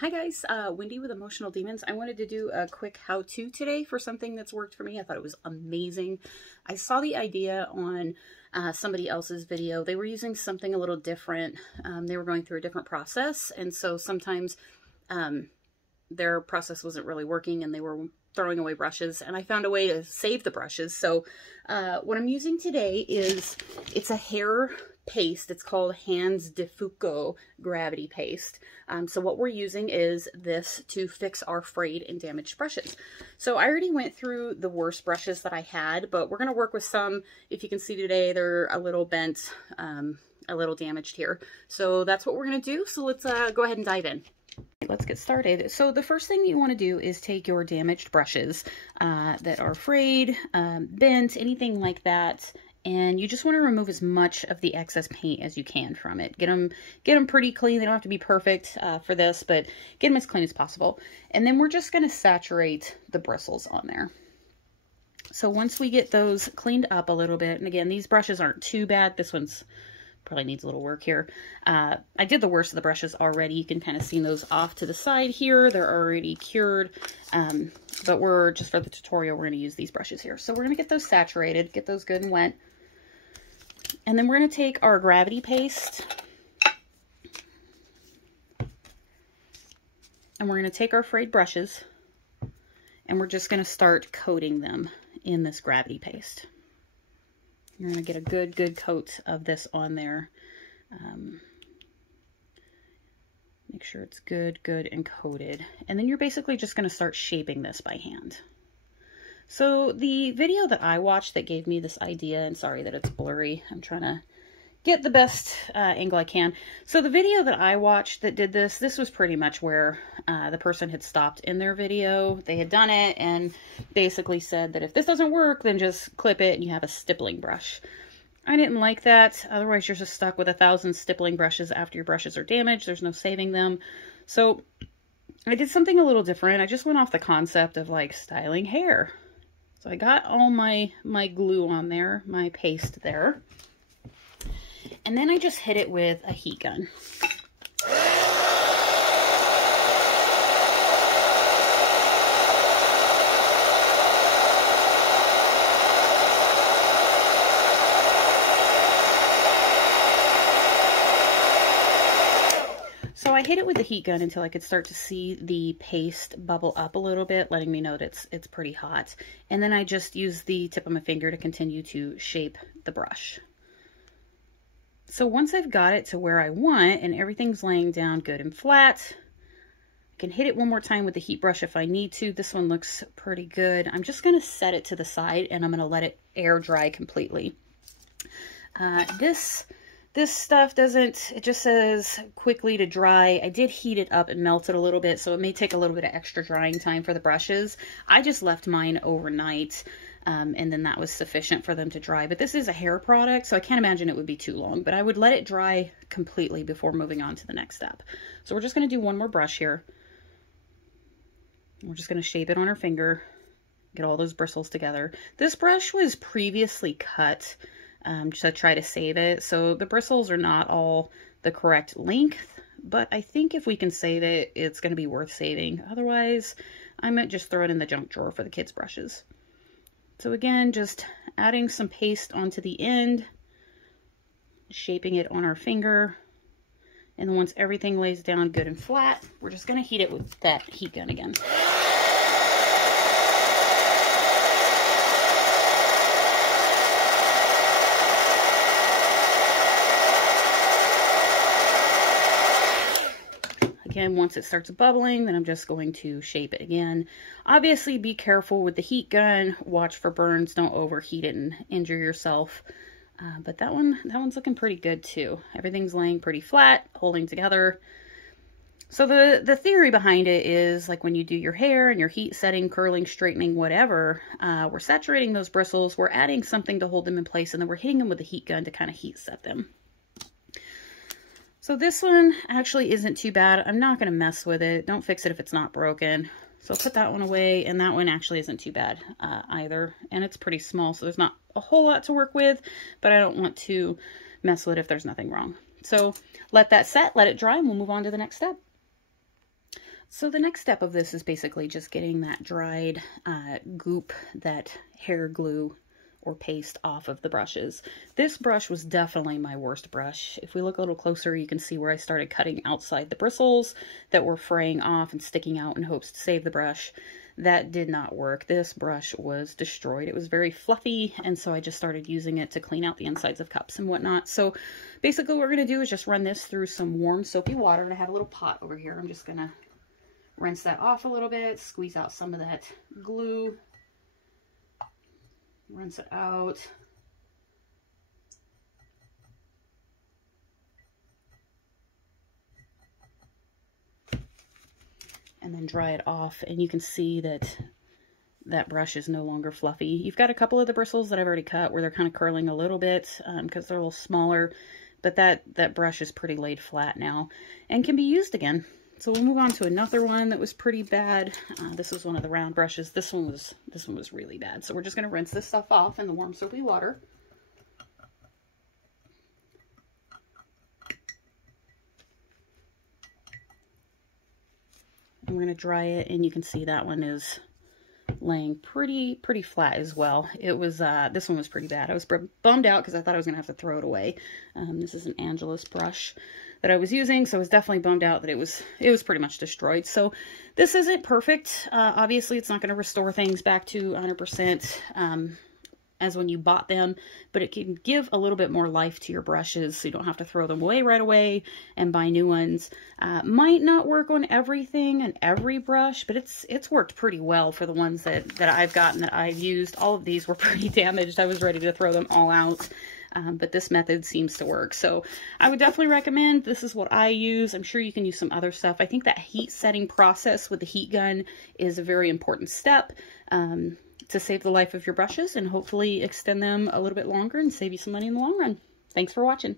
Hi guys, Wendy with Emotional Demons. I wanted to do a quick how-to today for something that's worked for me. I thought it was amazing. I saw the idea on somebody else's video. They were using something a little different. They were going through a different process, and so sometimes their process wasn't really working and they were throwing away brushes, and I found a way to save the brushes. So what I'm using today it's a hair paste. It's called Hands de Foucault Gravity Paste. So what we're using is this to fix our frayed and damaged brushes. So I already went through the worst brushes that I had, but we're going to work with some. If you can see today, they're a little bent, a little damaged here. So that's what we're going to do. So let's go ahead and dive in. Let's get started. So the first thing you want to do is take your damaged brushes that are frayed, bent, anything like that, and you just want to remove as much of the excess paint as you can from it. Get them pretty clean. They don't have to be perfect for this, but get them as clean as possible. And then we're just going to saturate the bristles on there. So once we get those cleaned up a little bit, and again, these brushes aren't too bad. This one's probably needs a little work here. I did the worst of the brushes already. You can kind of see those off to the side here. They're already cured. But we're just for the tutorial, we're going to use these brushes here. So we're going to get those saturated, get those good and wet. And then we're going to take our gravity paste and we're going to take our frayed brushes and we're just going to start coating them in this gravity paste. You're going to get a good coat of this on there. Make sure it's good and coated. And then you're basically just going to start shaping this by hand. So the video that I watched that gave me this idea, and sorry that it's blurry, I'm trying to get the best angle I can. So the video that I watched that did this was pretty much where the person had stopped in their video. They had done it and basically said that if this doesn't work, then just clip it and you have a stippling brush. I didn't like that. Otherwise, you're just stuck with 1,000 stippling brushes after your brushes are damaged. There's no saving them. So I did something a little different. I just went off the concept of like styling hair. So I got all my glue on there, my paste there. And then I just hit it with a heat gun. So I hit it with the heat gun until I could start to see the paste bubble up a little bit, letting me know that it's pretty hot. And then I just used the tip of my finger to continue to shape the brush. So once I've got it to where I want and everything's laying down good and flat, I can hit it one more time with the heat brush if I need to. This one looks pretty good. I'm just going to set it to the side and I'm going to let it air dry completely. This stuff doesn't, it just says quickly to dry. I did heat it up and melt it a little bit, so it may take a little bit of extra drying time for the brushes. I just left mine overnight, and then that was sufficient for them to dry. But this is a hair product, so I can't imagine it would be too long, but I would let it dry completely before moving on to the next step. So we're just going to do one more brush here. We're just going to shape it on our finger, get all those bristles together. This brush was previously cut just to try to save it. So the bristles are not all the correct length, but I think if we can save it, it's going to be worth saving. Otherwise, I might just throw it in the junk drawer for the kids' brushes. So again, just adding some paste onto the end, shaping it on our finger. And then once everything lays down good and flat, we're just going to heat it with that heat gun again. Again, once it starts bubbling, then I'm just going to shape it again. Obviously, be careful with the heat gun. Watch for burns. Don't overheat it and injure yourself. But that one's looking pretty good too. Everything's laying pretty flat, holding together. So the theory behind it is like when you do your hair and your heat setting, curling, straightening, whatever, we're saturating those bristles. We're adding something to hold them in place, and then we're hitting them with a heat gun to kind of heat set them. So this one actually isn't too bad. I'm not going to mess with it. Don't fix it if it's not broken. So I'll put that one away, and that one actually isn't too bad either. And it's pretty small, so there's not a whole lot to work with, but I don't want to mess with it if there's nothing wrong. So let that set, let it dry, and we'll move on to the next step. So the next step of this is basically just getting that dried goop, that hair glue or paste off of the brushes. This brush was definitely my worst brush. If we look a little closer, you can see where I started cutting outside the bristles that were fraying off and sticking out in hopes to save the brush. That did not work. This brush was destroyed. It was very fluffy, and so I just started using it to clean out the insides of cups and whatnot. So basically what we're going to do is just run this through some warm soapy water, and I have a little pot over here. I'm just going to rinse that off a little bit, squeeze out some of that glue, rinse it out. And then dry it off, and you can see that that brush is no longer fluffy. You've got a couple of the bristles that I've already cut where they're kind of curling a little bit because they're a little smaller, but that brush is pretty laid flat now and can be used again. So we'll move on to another one that was pretty bad. This was one of the round brushes. This one was really bad. So we're just going to rinse this stuff off in the warm soapy water. And we're going to dry it, and you can see that one is laying pretty flat as well. It was this one was pretty bad. I was bummed out because I thought I was gonna have to throw it away. This is an Angelus brush that I was using, so I was definitely bummed out that it was pretty much destroyed. So this isn't perfect. Obviously it's not going to restore things back to 100% as when you bought them, but it can give a little bit more life to your brushes so you don't have to throw them away right away and buy new ones. Might not work on everything and every brush, but it's worked pretty well for the ones that I've gotten, that I've used. All of these were pretty damaged. I was ready to throw them all out. But this method seems to work. So I would definitely recommend, this is what I use. I'm sure you can use some other stuff. I think that heat setting process with the heat gun is a very important step to save the life of your brushes and hopefully extend them a little bit longer and save you some money in the long run. Thanks for watching.